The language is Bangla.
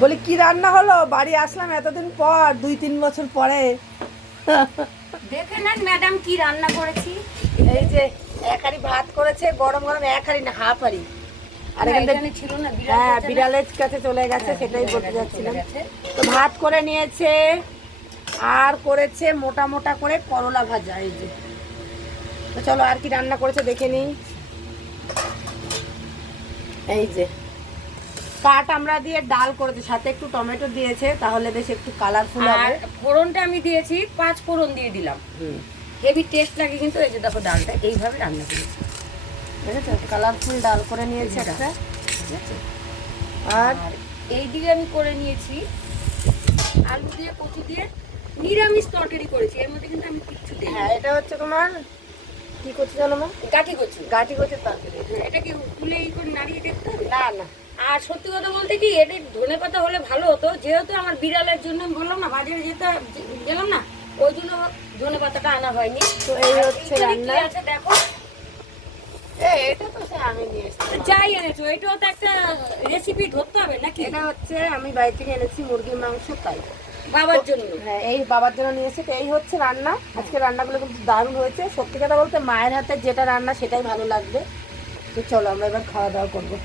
বলি কি রান্না হলো? বাড়ি আসলাম এতদিন পর, 2-3 বছর পরে। দেখে নেন ম্যাডাম কি রান্না করেছি। এই যে এক হাঁড়ি ভাত করেছে, গরম গরম, এক হাঁড়ি না হাফ হাঁড়ি। আর এখানে ছিল না, হ্যাঁ, বিড়ালের কাছে চলে গেছে, সেটাই বলতে যাচ্ছিলাম। তো ভাত করে নিয়েছে, আর করেছে মোটা মোটা করে করলা ভাজা। এই যে, তো চলো আর কি রান্না করেছে দেখে নিই। এই যে কাঠ আমরা দিয়ে ডাল করেছে, সাথে একটু টমেটো দিয়েছে, তাহলে বেশ একটু কালারফুল আর হবে। ফোড়নটা আমি দিয়েছি 5 ফোড়ন দিয়ে দিলাম, হেভি টেস্ট লাগে কিন্তু। এই যে দেখো ডালটা এইভাবে রান্না করেছি, বুঝেছো? কালারফুল ডাল করে নিয়েছে একটা। ঠিক আছে। আর আর এই দিকে আমি করে নিয়েছি আলু দিয়ে কচু দিয়ে নিরামিষ তরকারি করেছি, এর মধ্যে কিন্তু আমি কিচ্ছু দিই হ্যাঁ, এটা হচ্ছে তোমার কি করছে জানো মা? গাঠি কচু। গাঠি কচুর তরকারি। এটা কি খুলে এই করে নাড়িয়ে দেখতে হবে? না না, আর সত্যি কথা বলতে কি, এটা ধনে পাতা হলে ভালো হতো, যেহেতু আমার বিড়ালের জন্য আমি বললাম না বাজারে গেলাম না, ওই জন্য ধনে পাতাটা আনা হয়নি। তো এই আর হচ্ছে এইখানে কি রান্না। আছে দেখো, এটা তো সে আমি নিয়ে এসেছি। যাই এনেছো এটাও তো একটা রেসিপি ধরতে হবে নাকি, এটা হচ্ছে আমি বাড়ি থেকে এনেছি মুরগির মাংস, তাই। বাবার জন্য। হ্যাঁ, এই বাবার জন্য নিয়ে এসেছি। তো এই হচ্ছে রান্না। আজকে রান্নাগুলো কিন্তু দারুণ হয়েছে। সত্যি কথা বলতে মায়ের হাতে যেটা রান্না সেটাই ভালো লাগবে। তো চলো আমরা এবার খাওয়া দাওয়া করবো।